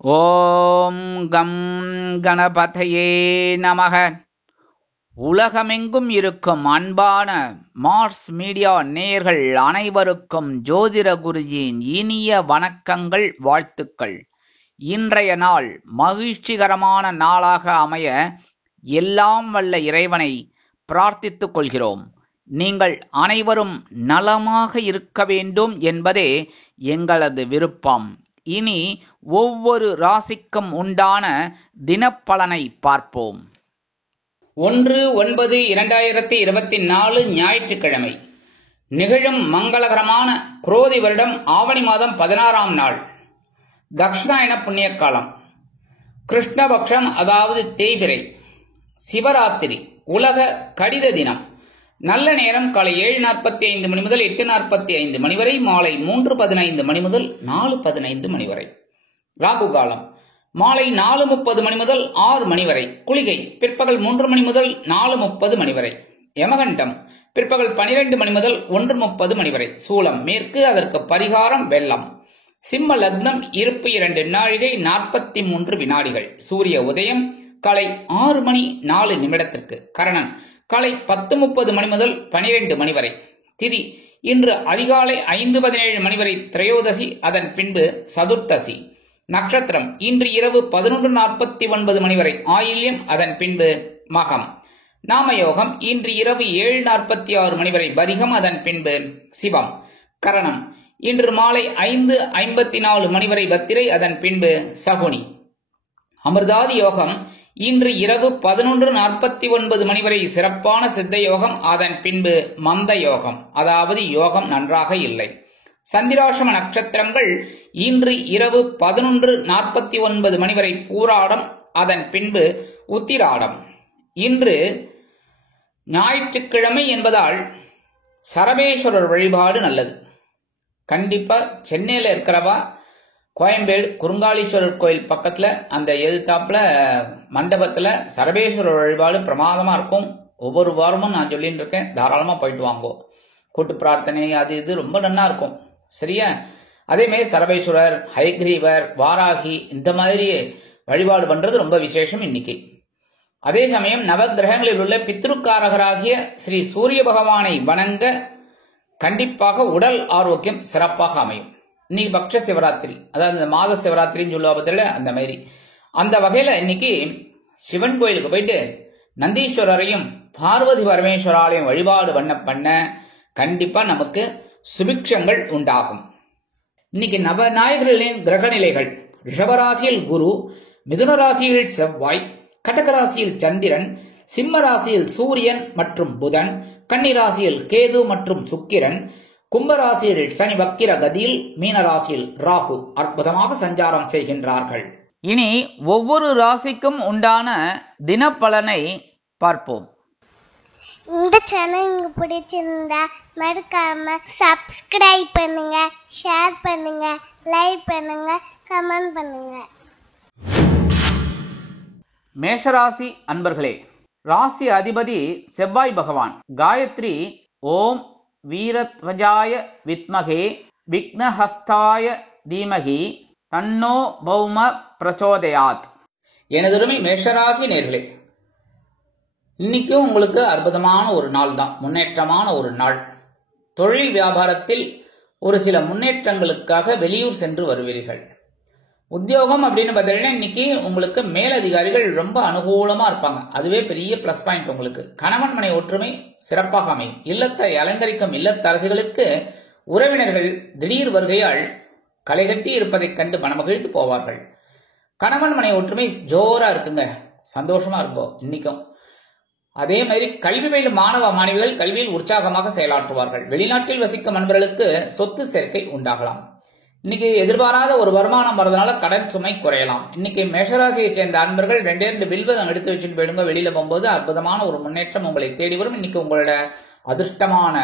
ஓம் come கணபதையே நமக. உலகமெங்கும் இருக்கும் அன்பான மார்ஸ் மீடியா நேயர்கள் அனைவருக்கும் ஜோதிட குருஜியின் இனிய வணக்கங்கள், வாழ்த்துக்கள். இன்றைய நாள் மகிழ்ச்சிகரமான நாளாக அமைய எல்லாம் வல்ல இறைவனை பிரார்த்தித்துக் கொள்கிறோம். நீங்கள் அனைவரும் நலமாக இருக்க வேண்டும் என்பதே எங்களது விருப்பம். இனி ஒவ்வொரு ராசிக்கும் உண்டான தினப்பலனை பார்ப்போம். 1/9/2024 ஞாயிற்றுக்கிழமை. நிகழும் மங்களகரமான குரோதி வருடம் ஆவணி மாதம் 16ஆம் நாள், தக்ஷணாயன புண்ணிய காலம், கிருஷ்ணபக்ஷம், அதாவது தேய்பிறை, சிவராத்திரி, உலக கடித தினம். நல்ல நேரம் காலை 7:45 மணி முதல் 8:45 மணி வரை, மாலை 3:15 மணி முதல் 4:15 மணி வரை. ராகு காலம் மாலை 4:30 மணி முதல் 6 மணி வரை. குளிகை பிற்பகல் 3 மணி முதல் 4:30 மணி வரை. யமகண்டம் பிற்பகல் 12 மணி முதல் 1:30 மணி வரை. சூலம் மேற்கு, அதற்கு பரிகாரம் வெள்ளம். சிம்ம லக்னம், இருப்பு 2 நாழிகை 43 வினாடிகள். சூரிய உதயம் காலை 6 மணி 4 நிமிடத்திற்கு. கரணன் காலை 10:30 மணி முதல் 12 மணி வரை. திதி இன்று அதிகாலை 5:17 மணி வரை திரையோதசி, அதன் பின்பு சதுர்த்தசி. நட்சத்திரம் இன்று இரவு 11:49 மணி வரை ஆயில்யம், அதன் பின்பு மகம். நாமயோகம் இன்று இரவு 7:46 மணி வரை பரிகம், அதன் பின்பு சிவம். கரணம் இன்று மாலை 5:54 மணி வரை பத்திரை, அதன் பின்பு சகுனி. அமிர்தாதி யோகம் இன்று இரவு 11:49 மணி வரை சிறப்பான சித்த யோகம், அதன் பின்பு மந்த யோகம், அதாவது யோகம் நன்றாக இல்லை. சந்திராசிரம நட்சத்திரங்கள் இன்று இரவு 11:49 மணி வரை பூராடம், அதன் பின்பு உத்திராடம். இன்று ஞாயிற்றுக்கிழமை என்பதால் சரபேஸ்வரர் வழிபாடு நல்லது. கண்டிப்பா சென்னையில் இருக்கிறவா கோயம்பேடு குறுங்காலீஸ்வரர் கோயில் பக்கத்துல அந்த எதிர்த்தாப்புல மண்டபத்துல சரபேஸ்வரர் வழிபாடு பிரமாதமா இருக்கும். ஒவ்வொரு வாரமும் நான் சொல்லிட்டு இருக்கேன், தாராளமா போயிட்டு வாங்கோ. கூட்டு பிரார்த்தனை அது இது ரொம்ப நல்லா இருக்கும். சரியா? அதே மாதிரி சரபேஸ்வரர், ஹயக்ரீவர், வாராகி இந்த மாதிரி வழிபாடு பண்றது ரொம்ப விசேஷம் இன்னைக்கு. அதே சமயம் நவகிரகங்களில் உள்ள பித்ருக்காரகராகிய ஸ்ரீ சூரிய பகவானை வணங்க கண்டிப்பாக உடல் ஆரோக்கியம் சிறப்பாக அமையும். இன்னைக்கு பக்ஷ சிவராத்திரி, அதாவது இந்த மாத சிவராத்திரின்னு சொல்லுவாபத்தில் அந்த மாதிரி. அந்த வகையில இன்னைக்கு சிவன் கோயிலுக்கு போயிட்டு நந்தீஸ்வரரையும் பார்வதி பரமேஸ்வராலையும் வழிபாடு பண்ண கண்டிப்பா நமக்கு சுபிக்ஷங்கள் உண்டாகும். இன்னைக்கு நவநாயகர்களின் கிரக நிலைகள்: ரிஷபராசியில் குரு, மிதுன ராசியில் செவ்வாய், கடகராசியில் சந்திரன், சிம்ம ராசியில் சூரியன் மற்றும் புதன், கன்னிராசியில் கேது மற்றும் சுக்கிரன், கும்பராசியில் சனி வக்கிர கதியில், மீனராசியில் ராகு அற்புதமாக சஞ்சாரம் செய்கின்றார்கள். இனி ஒவ்வொரு ராசிக்கும் உண்டான தினப்பலனை பார்ப்போம். இந்த சேனல் உங்களுக்கு பிடிச்சிருந்தா மறக்காம சப்ஸ்கிரைப் பண்ணுங்க, ஷேர் பண்ணுங்க, லைக் பண்ணுங்க, கமெண்ட் பண்ணுங்க. மேஷராசி அன்பர்களே, ராசி அதிபதி செவ்வாய் பகவான். காயத்ரி ஓம் வீரத்வஜாய வித்மகே விக்னஹஸ்தாய தீமகி தன்னோ பௌம பிரச்சோதயாத். எனதருமை மேஷராசி நேர்களே, இன்னைக்கு உங்களுக்கு அற்புதமான ஒரு நாள் தான், முன்னேற்றமான ஒரு நாள். தொழில் வியாபாரத்தில் ஒரு சில முன்னேற்றங்களுக்காக வெளியூர் சென்று வருவீர்கள். உத்தியோகம் அப்படின்னு பார்த்தீங்கன்னா இன்னைக்கு உங்களுக்கு மேலதிகாரிகள் ரொம்ப அனுகூலமா இருப்பாங்க. அதுவே பெரிய பிளஸ் பாயிண்ட் உங்களுக்கு. கணவன் மனை ஒற்றுமை சிறப்பாக அமையும். இல்லத்தை அலங்கரிக்கும் இல்லத்தரசிகளுக்கு உறவினர்கள் திடீர் வருகையால் களைகட்டி இருப்பதைக் கண்டு மனமகிழ்ந்து போவார்கள். கணவன் மனை ஒற்றுமை ஜோரா இருக்குங்க, சந்தோஷமா இருக்கும் இன்னைக்கும். அதே மாதிரி கல்வி பயிலும் மாணவ மாணவிகள் கல்வியில் உற்சாகமாக செயலாற்றுவார்கள். வெளிநாட்டில் வசிக்கும் நண்பர்களுக்கு சொத்து சேர்க்கை உண்டாகலாம். இன்னைக்கு எதிர்பாராத ஒரு வருமானம் வரதுனால கடன் சுமை குறையலாம். இன்னைக்கு மேஷராசியை சேர்ந்த அன்பர்கள் 2 வில்வதம் எடுத்து வச்சுட்டு போயிடுங்க. வெளியில போகும்போது அற்புதமான ஒரு முன்னேற்றம் உங்களை தேடி வரும். இன்னைக்கு உங்களோட அதிர்ஷ்டமான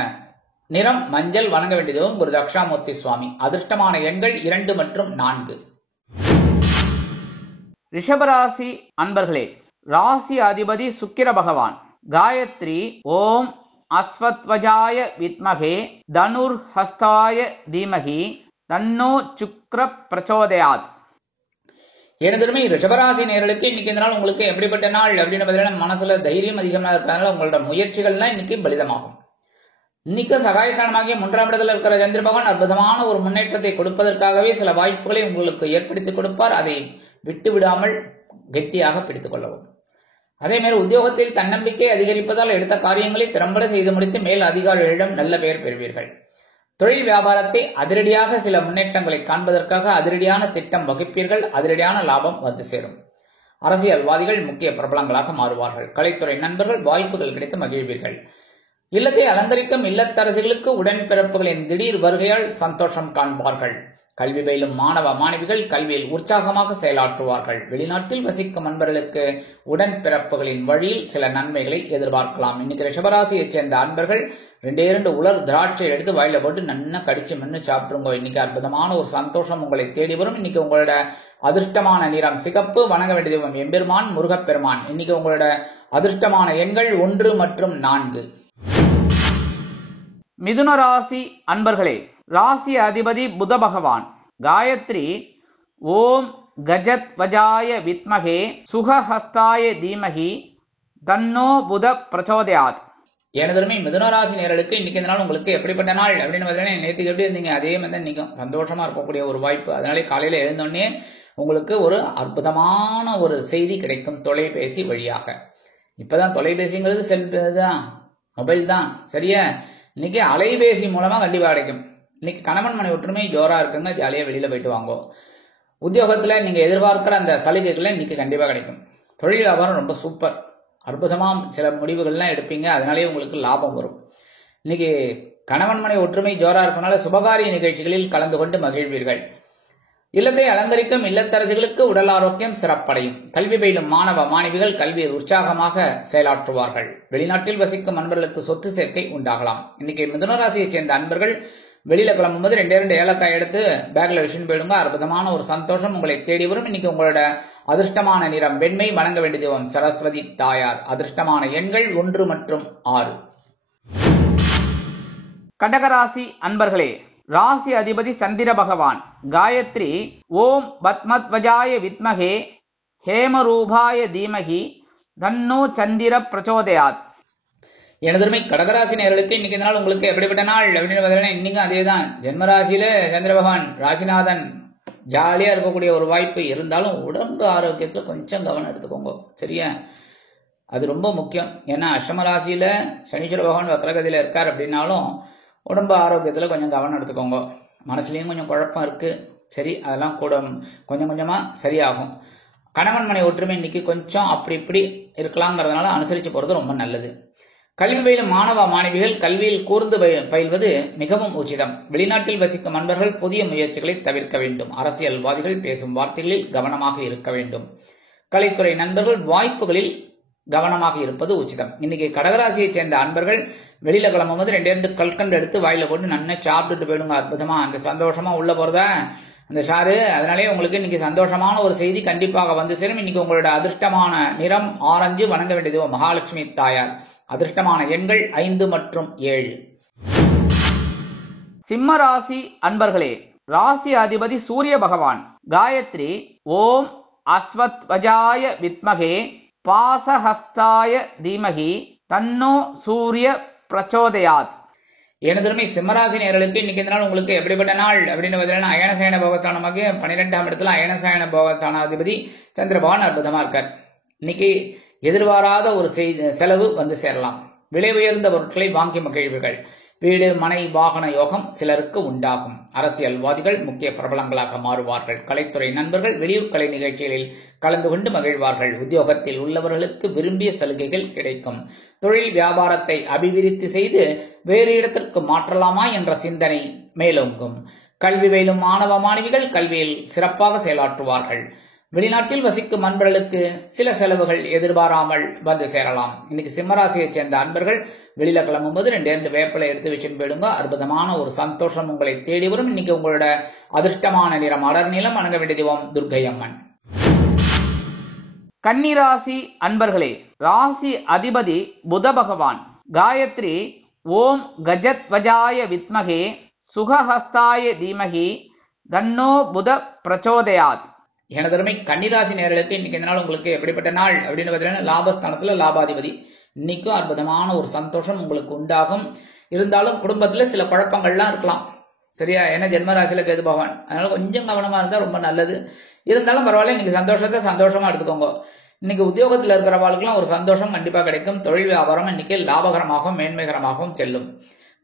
நிறம் மஞ்சள். வணங்க வேண்டியதும் குரு தட்சிணாமூர்த்தி சுவாமி. அதிர்ஷ்டமான எண்கள் 2 மற்றும் 4. ரிஷபராசி அன்பர்களே, ராசி அதிபதி சுக்கிர பகவான். காயத்ரி ஓம் அஸ்வத்வஜாய வித்மகே தனுர் ஹஸ்தாய தீமகி தன்னோ சுக்ர பிரச்சோதயாத். எனதுமே ரிஷபராசி நேயர்களுக்கு இன்னைக்கு இந்த நாள் உங்களுக்கு எப்படிப்பட்ட நாள் அப்படின்னு பார்த்தீங்கன்னா மனசுல தைரியம் அதிகமாக இருக்கிறதுனால உங்களோட முயற்சிகள்லாம் இன்னைக்கு பலிதமாகும். இன்னைக்கு சகாயஸ்தானமாகிய 3ஆம் இடத்துல இருக்கிற சந்திர பகவான் அற்புதமான ஒரு முன்னேற்றத்தை கொடுப்பதற்காகவே சில வாய்ப்புகளை உங்களுக்கு ஏற்படுத்தி கொடுப்பார். அதை விட்டு விடாமல் கெட்டியாக பிடித்துக் கொள்ளவும். அதே மாதிரி உத்தியோகத்தில் தன்னம்பிக்கை அதிகரிப்பதால் எடுத்த காரியங்களை திறம்பட செய்து முடித்து மேல் அதிகாரிகளிடம் நல்ல பெயர் பெறுவீர்கள். தொழில் வியாபாரத்தை அதிரடியாக சில முன்னேற்றங்களை காண்பதற்காக அதிரடியான திட்டம் வகுப்பீர்கள். அதிரடியான லாபம் வந்து சேரும். அரசியல்வாதிகள் முக்கிய பிரபலங்களாக மாறுவார்கள். கலைத்துறை நண்பர்கள் வாய்ப்புகள் கிடைத்து மகிழ்வீர்கள். இல்லத்தை அலங்கரிக்கும் இல்லத்தரசிகளுக்கு உடன்பிறப்புகளின் திடீர் வருகையால் சந்தோஷம் காண்பார்கள். கல்வி பயிலும் மாணவ மாணவிகள் கல்வியில் உற்சாகமாக செயலாற்றுவார்கள். வெளிநாட்டில் வசிக்கும் அன்பர்களுக்கு உடன்பிறப்புகளின் வழியில் சில நன்மைகளை எதிர்பார்க்கலாம். இன்னைக்கு ரிஷபராசியைச் சேர்ந்த அன்பர்கள் 2 உலர் திராட்சை எடுத்து வாயில போட்டு நன்னா கடிச்சு மென்னு சாப்பிட்டுருங்க. இன்னைக்கு அற்புதமான ஒரு சந்தோஷம் உங்களை தேடி வரும். இன்னைக்கு உங்களோட அதிர்ஷ்டமான நிறம் சிகப்பு. வணங்க வேண்டிய தெய்வம் எம்பெருமான் முருகப்பெருமான். இன்னைக்கு உங்களோட அதிர்ஷ்டமான எண்கள் 1 மற்றும் 4. மிதுன ராசி அன்பர்களே, ராசி அதிபதி புத பகவான். காயத்ரி ஓம் கஜத் வஜாய வித்மகே சுகஹஸ்தாய தீமகி தன்னோ புத பிரச்சோதயாத். எனதருமை மிதுன ராசி நேயர்களுக்கு இன்னைக்கு இந்த நாள் உங்களுக்கு எப்படிப்பட்ட நாள் அப்படின்னு பார்த்தீங்கன்னா நேற்றுக்கு எப்படி இருந்தீங்க அதே மாதிரி இன்னைக்கும் சந்தோஷமா இருக்கக்கூடிய ஒரு வாய்ப்பு. அதனாலே காலையில எழுந்தோடனே உங்களுக்கு ஒரு அற்புதமான ஒரு செய்தி கிடைக்கும் தொலைபேசி வழியாக. இப்பதான் தொலைபேசிங்கிறது செல்தான் மொபைல் தான் சரியா. இன்னைக்கு அலைபேசி மூலமா கண்டிப்பா கிடைக்கும். இன்னைக்கு கணவன் மனை ஒற்றுமை ஜோரா இருக்குங்க. ஜாலியா வெளியில போயிட்டு வாங்கோ. உத்தியோகத்துல நீங்க எதிர்பார்க்கிற அந்த சலுகைகளை இன்னைக்கு கண்டிப்பா கிடைக்கும். தொழில் வியாபாரம் ரொம்ப சூப்பர். அற்புதமா சில முடிவுகள்லாம் எடுப்பீங்க. அதனாலேயே உங்களுக்கு லாபம் வரும். இன்னைக்கு கணவன் மனை ஒற்றுமை ஜோரா இருக்கனால சுபகாரிய நிகழ்ச்சிகளில் கலந்து கொண்டு மகிழ்வீர்கள். இல்லத்தை அலங்கரிக்கும் இல்லத்தரசிகளுக்கு உடல் ஆரோக்கியம் சிறப்படையும். கல்வி பயிலும் மாணவ மாணவிகள் கல்வியில் உற்சாகமாக செயலாற்றுவார்கள். வெளிநாட்டில் வசிக்கும் அன்பர்களுக்கு சொத்து சேர்க்கை உண்டாகலாம். இன்னைக்கு மிதுன ராசியைச் சேர்ந்த அன்பர்கள் வெளியில கிளம்பும்போது 2 ஏலக்காய் எடுத்து பேக்ல வச்சுன்னு போயிடுங்க. அற்புதமான ஒரு சந்தோஷம் உங்களை தேடி வரும். இன்னைக்கு உங்களோட அதிர்ஷ்டமான நிறம் வெண்மை. வணங்க வேண்டிய தெய்வம் சரஸ்வதி தாயார். அதிர்ஷ்டமான எண்கள் 1 மற்றும் 6. கடகராசி அன்பர்களே, ராசி அதிபதி சந்திர பகவான். காயத்ரி ஓம் பத்மத்வஜாய வித்மகே ஹேமரூபாய தீமகி தன்னோ சந்திர பிரச்சோதயாத். எனதுமை கடகராசி நேயர்களுக்கு இன்னைக்கு நாள் உங்களுக்கு எப்படிப்பட்ட நாள் அப்படின்னு பார்த்தீங்கன்னா இன்னைக்கும் அதே தான். ஜென்மராசியில சந்திர பகவான் ராசிநாதன் ஜாலியா இருக்கக்கூடிய ஒரு வாய்ப்பு இருந்தாலும் உடம்பு ஆரோக்கியத்துல கொஞ்சம் கவனம் எடுத்துக்கோங்க சரியா. அது ரொம்ப முக்கியம். ஏன்னா அஷ்டம ராசியில சனீஸ்வர பகவான் வக்ரகதியில இருக்கார் அப்படின்னாலும் உடம்பு ஆரோக்கியத்துல கொஞ்சம் கவனம் எடுத்துக்கோங்க. மனசுலயும் கொஞ்சம் குழப்பம் இருக்கு சரி, அதெல்லாம் கூட கொஞ்சம் கொஞ்சமா சரியாகும். கணவன் மனை ஒற்றுமை இன்னைக்கு கொஞ்சம் அப்படி இப்படி இருக்கலாங்கிறதுனால அனுசரிச்சு போறது ரொம்ப நல்லது. கல்வி பயிலும் மாணவ மாணவிகள் கல்வியில் கூர்ந்து பயில்வது மிகவும் உச்சிதம். வெளிநாட்டில் வசிக்கும் அன்பர்கள் புதிய முயற்சிகளை தவிர்க்க வேண்டும். அரசியல்வாதிகள் பேசும் வார்த்தைகளில் கவனமாக இருக்க வேண்டும். கலைத்துறை நண்பர்கள் வாய்ப்புகளில் கவனமாக இருப்பது உச்சிதம். இன்னைக்கு கடகராசியைச் சேர்ந்த அன்பர்கள் வெளியில கிளம்பும்போது 2 கல்கண்டு எடுத்து வாயில போட்டு நன்னா சாப்பிட்டுட்டு போயிடுங்க. அற்புதமா அந்த சந்தோஷமா உள்ள போறத அந்த ஷாரு. அதனாலே உங்களுக்கு இன்னைக்கு சந்தோஷமான ஒரு செய்தி கண்டிப்பாக வந்து சேரும். இன்னைக்கு உங்களோட அதிர்ஷ்டமான நிறம் ஆரஞ்சு. வணங்க வேண்டியது மகாலட்சுமி தாயார். அதிர்ஷ்டமான எண்கள் 5 மற்றும் 7. சிம்ம ராசி அன்பர்களே, ராசி அதிபதி சூரிய பகவான். காயத்ரி ஓம் அஸ்வத்வஜாய வித்மகே பாசஹஸ்தாய தீமகி தன்னோ சூரிய பிரச்சோதயாத். எனதுமே சிம்மராசி நேயர்களுக்கு இன்னைக்கு இந்த நாள் உங்களுக்கு எப்படிப்பட்ட நாள் அப்படின்னு பார்த்தீங்கன்னா அயனசயன போகஸ்தானமாக 12ஆம் இடத்துல அயனசயன போகஸ்தானாதிபதி சந்திர பகவான் அற்புதமா இருக்கார். இன்னைக்கு எதிர்பாராத ஒரு செலவு வந்து சேரலாம். விலை உயர்ந்த பொருட்களை வாங்கி மகிழ்வீர்கள். வீடு மனை வாகன யோகம் சிலருக்கு உண்டாகும். அரசியல்வாதிகள் முக்கிய பிரபலங்களாக மாறுவார்கள். கலைத்துறை நண்பர்கள் வெளியூர் கலை நிகழ்ச்சிகளில் கலந்து கொண்டு மகிழ்வார்கள். உத்தியோகத்தில் உள்ளவர்களுக்கு விரும்பிய சலுகைகள் கிடைக்கும். தொழில் வியாபாரத்தை அபிவிருத்தி செய்து வேறு இடத்திற்கு மாற்றலாமா என்ற சிந்தனை மேலோங்கும். கல்வி பயிலும் மாணவ மாணவிகள் கல்வியில் சிறப்பாக செயலாற்றுவார்கள். வெளிநாட்டில் வசிக்கும் அன்பர்களுக்கு சில செலவுகள் எதிர்பாராமல் வந்து சேரலாம். இன்னைக்கு சிம்மராசியைச் சேர்ந்த அன்பர்கள் வெளியில கிளம்பும்போது 2 வேப்பிலை எடுத்து வச்சுன்னு போயிடுங்க. அற்புதமான ஒரு சந்தோஷம் உங்களை தேடி வரும். இன்னைக்கு உங்களோட அதிர்ஷ்டமான நிறம் அடர் நீலம். வணங்க வேண்டிய தெய்வம் துர்க்கை அம்மன். கன்னிராசி அன்பர்களே, ராசி அதிபதி புத பகவான். காயத்ரி ஓம் கஜத்வஜாய வித்மகே சுகஹஸ்தாய தீமகி தன்னோ புத பிரச்சோதயாத். எனதருமை கன்னிராசி நேயர்களுக்கு இன்னைக்கு இந்த நாள் உங்களுக்கு எப்படிப்பட்ட நாள் அப்படின்னு பார்த்தீங்கன்னா, லாபஸ்தானத்துல லாபாதிபதி. இன்னைக்கும் அற்புதமான ஒரு சந்தோஷம் உங்களுக்கு உண்டாகும். இருந்தாலும் குடும்பத்துல சில குழப்பங்கள்லாம் இருக்கலாம், சரியா? ஏன்னா ஜென்மராசியில கேது பகவான், அதனால கொஞ்சம் கவனமா இருந்தா ரொம்ப நல்லது. இருந்தாலும் பரவாயில்ல, இன்னைக்கு சந்தோஷத்தை சந்தோஷமா எடுத்துக்கோங்க. இன்னைக்கு உத்தியோகத்தில் இருக்கிறவர்களுக்கெல்லாம் ஒரு சந்தோஷம் கண்டிப்பா கிடைக்கும். தொழில் வியாபாரம் இன்னைக்கு லாபகரமாகவும் மேன்மைகரமாகவும் செல்லும்.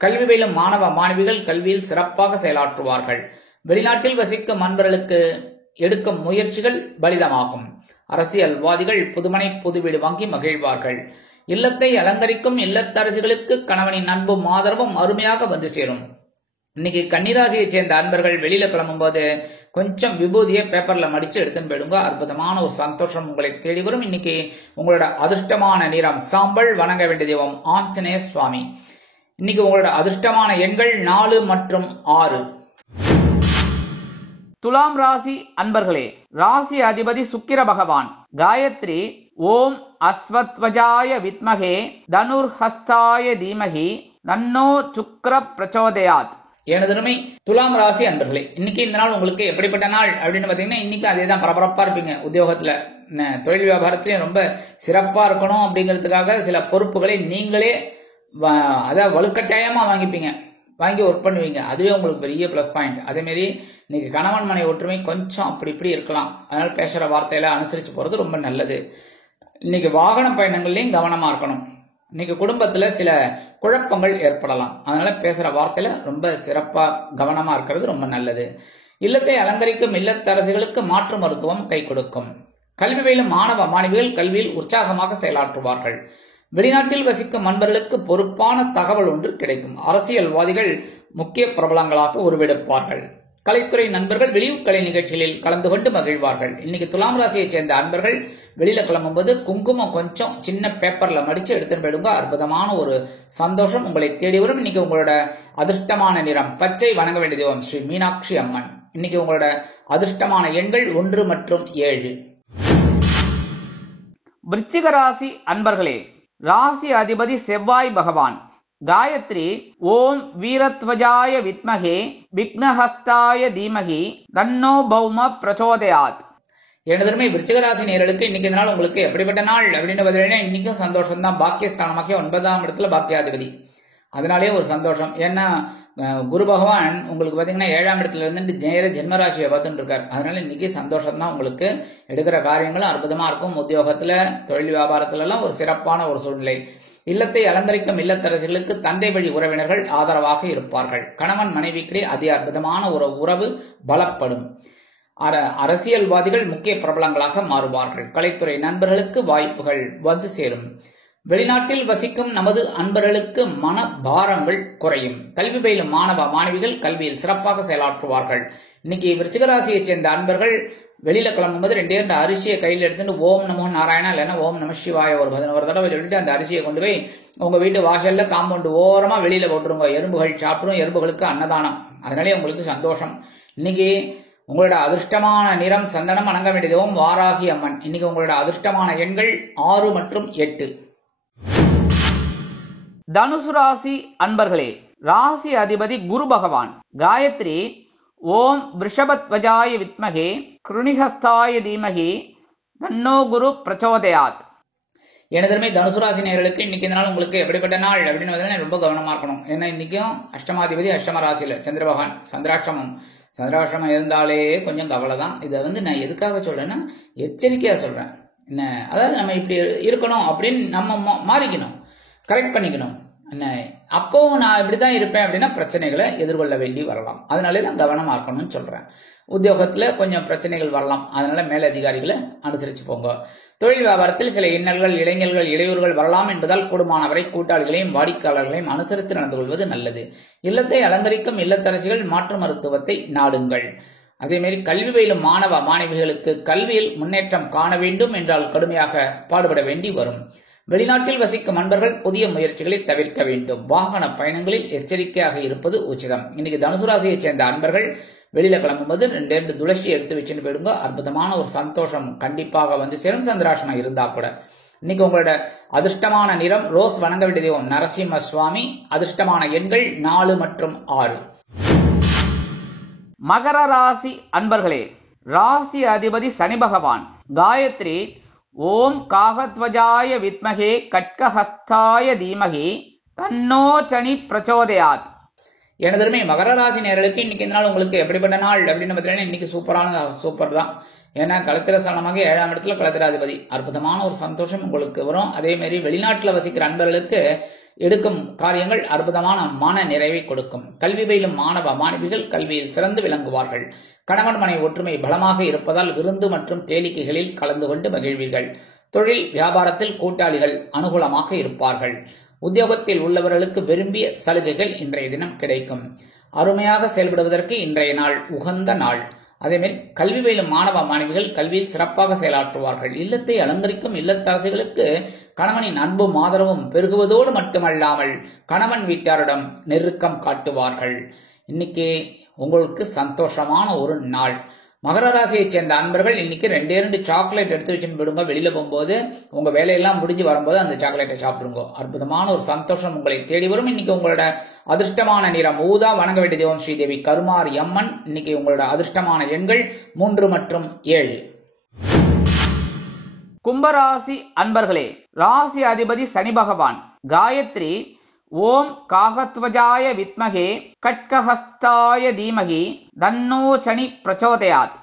கல்வி பயிலும் மாணவ மாணவிகள் கல்வியில் சிறப்பாக செயலாற்றுவார்கள். வெளிநாட்டில் வசிக்கும் அன்பர்களுக்கு எடுக்கும் முயற்சிகள் பலிதமாகும். அரசியல்வாதிகள் புதுமனை புதுவீடு வாங்கி மகிழ்வார்கள். இல்லத்தை அலங்கரிக்கும் இல்லத்தரசிகளுக்கு கணவனின் அன்பும் ஆதரவும் அருமையாக வந்து சேரும். இன்னைக்கு கன்னிராசியை சேர்ந்த அன்பர்கள் வெளியில கிளம்பும் போது கொஞ்சம் விபூதியை பேப்பர்ல மடிச்சு எடுத்துன்னு போயிடுங்க. அற்புதமான ஒரு சந்தோஷம் உங்களை தேடி வரும். இன்னைக்கு உங்களோட அதிர்ஷ்டமான நிறம் சாம்பல். வணங்க வேண்டிய தெய்வம் ஆஞ்சநேய சுவாமி. இன்னைக்கு உங்களோட அதிர்ஷ்டமான எண்கள் 4 மற்றும் 6. துலாம் ராசி அன்பர்களே, ராசி அதிபதி சுக்கிர பகவான். காயத்ரி ஓம் அஸ்வத்வஜாய வித்மகே தனுர்ஹஸ்தாய தீமகி தன்னோ சுக்ர பிரச்சோதயாத். எனதருமை துலாம் ராசி அன்பர்களே, இன்னைக்கு இந்த நாள் உங்களுக்கு எப்படிப்பட்ட நாள் அப்படின்னு பாத்தீங்கன்னா, இன்னைக்கு அதே தான் பரபரப்பா இருப்பீங்க. உத்தியோகத்துல தொழில் வியாபாரத்திலையும் ரொம்ப சிறப்பா இருக்கணும் அப்படிங்கிறதுக்காக சில பொறுப்புகளை நீங்களே அதாவது வலுக்கட்டாயமா வாங்கி ஒர்க் பண்ணுவீங்க. அதுவே உங்களுக்கு பெரிய பிளஸ் பாயிண்ட். அதே மாதிரி இன்னைக்கு கணவன் மனை ஒற்றுமை கொஞ்சம் அப்படி இப்படி இருக்கலாம். அதனால பேசுற வார்த்தையில அனுசரிச்சு போறது ரொம்ப நல்லது. இன்னைக்கு வாகன பயணங்கள்லயும் கவனமா இருக்கணும். இன்னைக்கு குடும்பத்துல சில குழப்பங்கள் ஏற்படலாம். அதனால பேசுற வார்த்தையில ரொம்ப சிறப்பா கவனமா இருக்கிறது ரொம்ப நல்லது. இல்லத்தை அலங்கரிக்கும் இல்லத்தரசிகளுக்கு மாற்று மருத்துவம் கை கொடுக்கும். கல்வி பயிலும் மாணவ மாணவிகள் கல்வியில் உற்சாகமாக செயலாற்றுவார்கள். வெளிநாட்டில் வசிக்கும் அன்பர்களுக்கு பொறுப்பான தகவல் ஒன்று கிடைக்கும். அரசியல்வாதிகள் முக்கிய பிரபலங்களாக உருவெடுப்பார்கள். கலைத்துறை நண்பர்கள் வெளியூர் கலை நிகழ்ச்சிகளில் கலந்து கொண்டு மகிழ்வார்கள். இன்னைக்கு துலாம் ராசியை சேர்ந்த அன்பர்கள் வெளியில கிளம்பும் போது குங்குமம் கொஞ்சம் சின்ன பேப்பர்ல மடிச்சு எடுத்துட்டு போயிடுங்க. அற்புதமான ஒரு சந்தோஷம் உங்களை தேடி வரும். இன்னைக்கு உங்களோட அதிர்ஷ்டமான நிறம் பச்சை. வணங்க வேண்டிய தெய்வம் ஸ்ரீ மீனாட்சி அம்மன். இன்னைக்கு உங்களோட அதிர்ஷ்டமான எண்கள் 1 மற்றும் 7. விருச்சிக ராசி அன்பர்களே, ராசி அதிபதி செவ்வாய் பகவான். காயத்ரி ஓம் வீரத்வஜாய வித்மகே விக்னஹஸ்தாய தீமகி தன்னோ பௌம பிரச்சோதயாத். எனதருமை விருச்சிக ராசி நேயர்களுக்கு இன்னைக்கு இந்த நாள் உங்களுக்கு எப்படிப்பட்ட நாள் அப்படின்னு பார்த்தீங்கன்னா, இன்னைக்கும் சந்தோஷம் தான். பாக்கியஸ்தானமாக்கிய 9ஆம் இடத்துல பாக்கியாதிபதி, அதனாலே ஒரு சந்தோஷம். ஏன்னா குரு பகவான் உங்களுக்கு பாத்தீங்கன்னா 7ஆம் இடத்துல இருந்து நேர ஜென்மராசியை பார்த்துட்டு இருக்காரு. அதனால இன்னைக்கு சந்தோஷம் தான். உங்களுக்கு எடுக்கிற காரியங்களும் அற்புதமா இருக்கும். உத்தியோகத்துல தொழில் வியாபாரத்துல எல்லாம் ஒரு சிறப்பான ஒரு சூழ்நிலை. இல்லத்தை அலங்கரிக்கும் இல்லத்தரசிகளுக்கு தந்தை வழி உறவினர்கள் ஆதரவாக இருப்பார்கள். கணவன் மனைவிக்கிடையே அதி அற்புதமான ஒரு உறவு பலப்படும். அரசியல்வாதிகள் முக்கிய பிரபலங்களாக மாறுவார்கள். கலைத்துறை நண்பர்களுக்கு வாய்ப்புகள் வந்து சேரும். வெளிநாட்டில் வசிக்கும் நமது அன்பர்களுக்கு மன பாரங்கள் குறையும். கல்வி பயிலும் மாணவ மாணவிகள் கல்வியில் சிறப்பாக செயலாற்றுவார்கள். இன்னைக்கு விருச்சிகராசியை சேர்ந்த அன்பர்கள் வெளியில கிளம்பும் போது 2 அரிசியை கையில் எடுத்துட்டு ஓம் நமோ நாராயணா இல்லைன்னா ஓம் நம சிவாய ஒரு 11 தடவை சொல்லிட்டு அந்த அரிசியை கொண்டு போய் உங்க வீட்டு வாசல்ல காம்பவுண்ட் ஓரமா வெளியில போட்டுருங்க. எறும்புகள் சாப்பிடும். எறும்புகளுக்கு அன்னதானம். அதனாலே உங்களுக்கு சந்தோஷம். இன்னைக்கு உங்களோட அதிர்ஷ்டமான நிறம் சந்தனம். வணங்க வேண்டிய தெய்வம் வாராகி அம்மன். இன்னைக்கு உங்களோட அதிர்ஷ்டமான எண்கள் 6 மற்றும் 8. தனுசு ராசி அன்பர்களே, ராசி அதிபதி குரு பகவான். காயத்ரி ஓம் விருஷபத்வஜாய வித்மகே கிருணிஹஸ்தாய தீமகி தன்னோ குரு பிரச்சோதயாத். எனதருமை தனுசு ராசி நேயர்களுக்கு இன்னைக்கு இந்த நாள் உங்களுக்கு எப்படிப்பட்ட நாள் அப்படின்னு ரொம்ப கவனமா இருக்கணும். ஏன்னா இன்னைக்கும் அஷ்டமாதிபதி அஷ்டம ராசியில சந்திர பகவான் சந்திராஷ்டிரமம் இருந்தாலே கொஞ்சம் கவலை தான். இதை நான் எதுக்காக சொல்றேன்னா எச்சரிக்கையா சொல்றேன். என்ன, அதாவது நம்ம இப்படி இருக்கணும் அப்படின்னு நம்ம மாறிக்கணும், கரெக்ட் பண்ணிக்கணும். என்ன, அப்போ நான் இப்படிதான் இருப்பேன் அப்படின்னா பிரச்சனைகளை எதிர்கொள்ள வேண்டி வரலாம். அதனாலே தான் கவனமா இருக்கணும்னு சொல்றேன். உத்தியோகத்துல கொஞ்சம் பிரச்சனைகள் வரலாம். அதனால மேலதிகாரிகளை அனுசரிச்சு போங்க. தொழில் வியாபாரத்தில் சில இன்னல்கள் இளைஞர்கள் இடையூறுகள் வரலாம் என்பதால் கூடுமானவரை கூட்டாளிகளையும் வாடிக்கையாளர்களையும் அனுசரித்து நடந்து கொள்வது நல்லது. இல்லத்தை அலங்கரிக்கும் இல்லத்தரசிகள் மாற்று மருத்துவத்தை நாடுங்கள். அதேமாரி கல்வி பயிலும் மாணவ மாணவிகளுக்கு கல்வியில் முன்னேற்றம் காண வேண்டும் என்றால் கடுமையாக பாடுபட வேண்டி வரும். வெளிநாட்டில் வசிக்கும் அன்பர்கள் புதிய முயற்சிகளை தவிர்க்க வேண்டும். வாகன பயணங்களில் எச்சரிக்கையாக இருப்பது உச்சிதம். இன்னைக்கு தனுசு ராசியை சேர்ந்த அன்பர்கள் வெளியில கிளம்பும்போது 2 துளசி எடுத்து வச்சுன்னு போயிடுங்க. அற்புதமான ஒரு சந்தோஷம் கண்டிப்பாக வந்து சேரும். சந்திராஷ்டமம் இருந்தா கூட. இன்னைக்கு உங்களோட அதிர்ஷ்டமான நிறம் ரோஸ். வணங்க வேண்டிய தெய்வம் நரசிம்ம சுவாமி. அதிர்ஷ்டமான எண்கள் 4 மற்றும் 6. மகர ராசி அன்பர்களே, ராசி அதிபதி சனி பகவான். காயத்ரி ஓம் காகத்வஜாய வித்மகே கட்கஹஸ்தாய தீமகி தன்னோ சனி பிரச்சோதயாத். எனதருமை மகர ராசி நேயர்களுக்கு இன்னைக்கு இந்த நாள் உங்களுக்கு எப்படிப்பட்ட நாள் அப்படின்னு பார்த்தீங்கன்னா இன்னைக்கு சூப்பர் தான். ஏன்னா களத்திர ஸ்தானமாக 7ஆம் இடத்துல களத்திராதிபதி, அற்புதமான ஒரு சந்தோஷம் உங்களுக்கு வரும். அதே மாதிரி வெளிநாட்டில் வசிக்கிற அன்பர்களுக்கு எடுக்கும் காரியங்கள் அற்புதமான மன நிறைவை கொடுக்கும். கல்வி பயிலும் மாணவ மாணவிகள் கல்வியில் சிறந்து விளங்குவார்கள். கணவன் மனை ஒற்றுமை பலமாக இருப்பதால் விருந்து மற்றும் கேளிக்கைகளில் கலந்து கொண்டு மகிழ்வீர்கள். தொழில் வியாபாரத்தில் கூட்டாளிகள் அனுகூலமாக இருப்பார்கள். உத்தியோகத்தில் உள்ளவர்களுக்கு விரும்பிய சலுகைகள் இன்றைய தினம் கிடைக்கும். அருமையாக செயல்படுவதற்கு இன்றைய நாள் உகந்த நாள். அதேமாதிரி கல்வி பயிலும் மாணவ மாணவிகள் கல்வியில் சிறப்பாக செயலாற்றுவார்கள். இல்லத்தை அலங்கரிக்கும் இல்லத்தரசிகளுக்கு கணவனின் அன்பும் ஆதரவும் பெருகுவதோடு மட்டுமல்லாமல் கணவன் வீட்டாரிடம் நெருக்கம் காட்டுவார்கள். இன்னைக்கு உங்களுக்கு சந்தோஷமான ஒரு நாள். மகர ராசியைச் சேர்ந்த அன்பர்கள் இன்னைக்கு 2 சாக்லேட் எடுத்து வச்சுன்னு போயிடுங்க. வெளியில போகும்போது உங்க வேலையெல்லாம் முடிஞ்சு வரும்போது அந்த சாக்லேட்டை சாப்பிடுங்க. அற்புதமான ஒரு சந்தோஷம் உங்களை தேடி வரும். இன்னைக்கு உங்களோட அதிர்ஷ்டமான நிறம் ஊதா. வணங்க வேண்டிய தெய்வம் ஸ்ரீதேவி கருமாரி அம்மன். இன்னைக்கு உங்களோட அதிர்ஷ்டமான எண்கள் 3 மற்றும் 7. கும்பராசி அன்பர்களே, ராசி அதிபதி சனி பகவான். காயத்ரி ஓம் காகத்வஜாய வித்மகே கட்கஹஸ்தாய தீமகி தன்னோ சனி பிரச்சோதயாத்.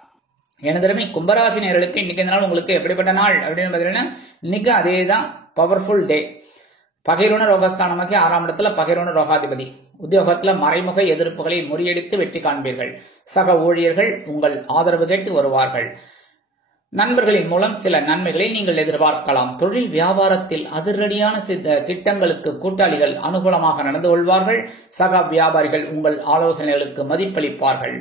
எனதருமை கும்பராசி நேயர்களுக்கு இன்னைக்கு இந்த நாள் உங்களுக்கு எப்படிப்பட்ட நாள் அப்படின்னு பார்த்தீங்கன்னா இன்னைக்கு அதே தான் பவர்ஃபுல் டே. பகைரோன ரோகஸ்தானமாகி 6ஆம் இடத்துல பகைரோன ரோகாதிபதி. உத்தியோகத்துல மறைமுக எதிர்ப்புகளை முறியடித்து வெற்றி காண்பீர்கள். சக ஊழியர்கள் உங்கள் ஆதரவு கேட்டு வருவார்கள். நண்பர்களின் மூலம் சில நன்மைகளை நீங்கள் எதிர்பார்க்கலாம். தொழில் வியாபாரத்தில் அதிரடியான திட்டங்களுக்கு கூட்டாளிகள் அனுகூலமாக நடந்து கொள்வார்கள். சக வியாபாரிகள் உங்கள் ஆலோசனைகளுக்கு மதிப்பளிப்பார்கள்.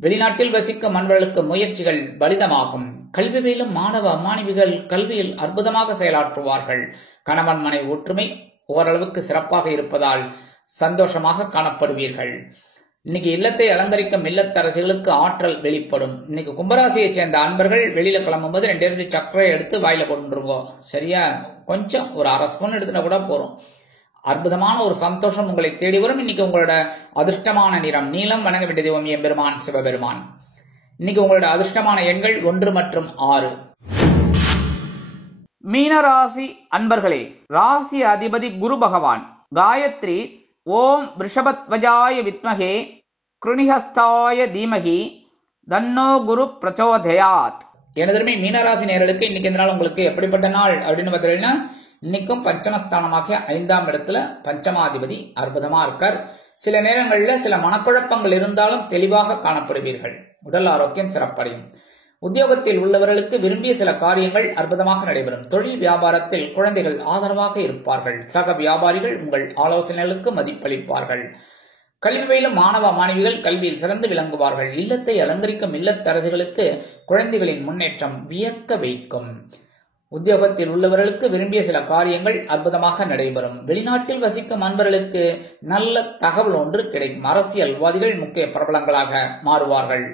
வெளிநாட்டில் வசிக்கும் அன்பர்களுக்கு முயற்சிகள் பலிதமாகும். கல்வி பயிலும் மாணவ மாணவிகள் கல்வியில் அற்புதமாக செயலாற்றுவார்கள். கணவன் மனை ஒற்றுமை ஓரளவுக்கு சிறப்பாக இருப்பதால் சந்தோஷமாக காணப்படுவீர்கள். இன்னைக்கு இல்லத்தை அலங்கரிக்கும் இல்லத்தரசிகளுக்கு ஆற்றல் வெளிப்படும். இன்னைக்கு கும்பராசியை சேர்ந்த அன்பர்கள் வெளியில கிளம்பும் போது 2 சக்கரை எடுத்து வாயில கொண்டுருங்க. சரியா? கொஞ்சம் ஒரு 1/2 ஸ்பூன் எடுத்துட்டா கூட போறோம். அற்புதமான ஒரு சந்தோஷம் உங்களை தேடி வரும். இன்னைக்கு உங்களோட அதிர்ஷ்டமான நிறம் நீலம். வணங்க வேண்டிய தெய்வம் எம்பெருமான் சிவபெருமான். இன்னைக்கு உங்களோட அதிர்ஷ்டமான எண்கள் 1 மற்றும் 6. மீனராசி அன்பர்களே, ராசி அதிபதி குரு பகவான். காயத்ரி ஓம் ரிஷபத்வஜாய வித்மகே கிருணிஹஸ்தாய தீமகி தன்னோ குரு பிரச்சோதயாத். எனதருமை மீனராசி நேயர்களுக்கு இன்னைக்கு இந்த நாள் உங்களுக்கு எப்படிப்பட்ட நாள் அப்படின்னு பார்த்தீங்கன்னா இன்னைக்கும் பஞ்சமஸ்தானமாக 5ஆம் இடத்துல பஞ்சமாதிபதி அற்புதமா இருக்கார். சில நேரங்கள்ல சில மனக்குழப்பங்கள் இருந்தாலும் தெளிவாக காணப்படுவீர்கள். உடல் ஆரோக்கியம் சிறப்படையும். உத்தியோகத்தில் உள்ளவர்களுக்கு விரும்பிய சில காரியங்கள் அற்புதமாக நடைபெறும். தொழில் வியாபாரத்தில் குழந்தைகள் ஆதரவாக இருப்பார்கள். சக வியாபாரிகள் உங்கள் ஆலோசனைகளுக்கு மதிப்பளிப்பார்கள். கல்வி பயிலும் மாணவ மாணவிகள் கல்வியில் சிறந்து விளங்குவார்கள். இல்லத்தை அலங்கரிக்கும் இல்லத்தரசிகளுக்கு குழந்தைகளின் முன்னேற்றம் வியக்க வைக்கும். உத்தியோகத்தில் உள்ளவர்களுக்கு விரும்பிய சில காரியங்கள் அற்புதமாக நடைபெறும். வெளிநாட்டில் வசிக்கும் அன்பர்களுக்கு நல்ல தகவல் ஒன்று கிடைக்கும். அரசியல்வாதிகள் முக்கிய பிரபலங்களாக மாறுவார்கள்.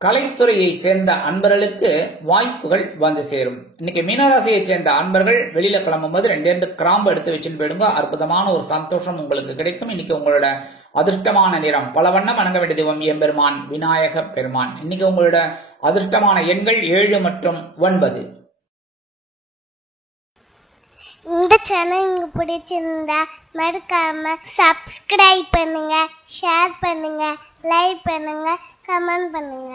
கலைத்துறையை சேர்ந்த அன்பர்களுக்கு வாய்ப்புகள் வந்து சேரும். இன்னைக்கு மீனராசியை சேர்ந்த அன்பர்கள் வெளியில கிளம்பும் போது 2 கிராம்பு எடுத்து வச்சுன்னு போயிடுங்க. அற்புதமான ஒரு சந்தோஷம் உங்களுக்கு கிடைக்கும். இன்னைக்கு உங்களோட அதிர்ஷ்டமான நிறம் பலவண்ணம். வணங்க வேண்டிய தெய்வம் எம்பெருமான் விநாயக பெருமான். இன்னைக்கு உங்களோட அதிர்ஷ்டமான எண்கள் 7 மற்றும் 9. இந்த சேனல் உங்களுக்கு பிடிச்சிருந்தா மறக்காம சப்ஸ்கிரைப் பண்ணுங்க, ஷேர் பண்ணுங்க, லைக் பண்ணுங்க, கமெண்ட் பண்ணுங்க.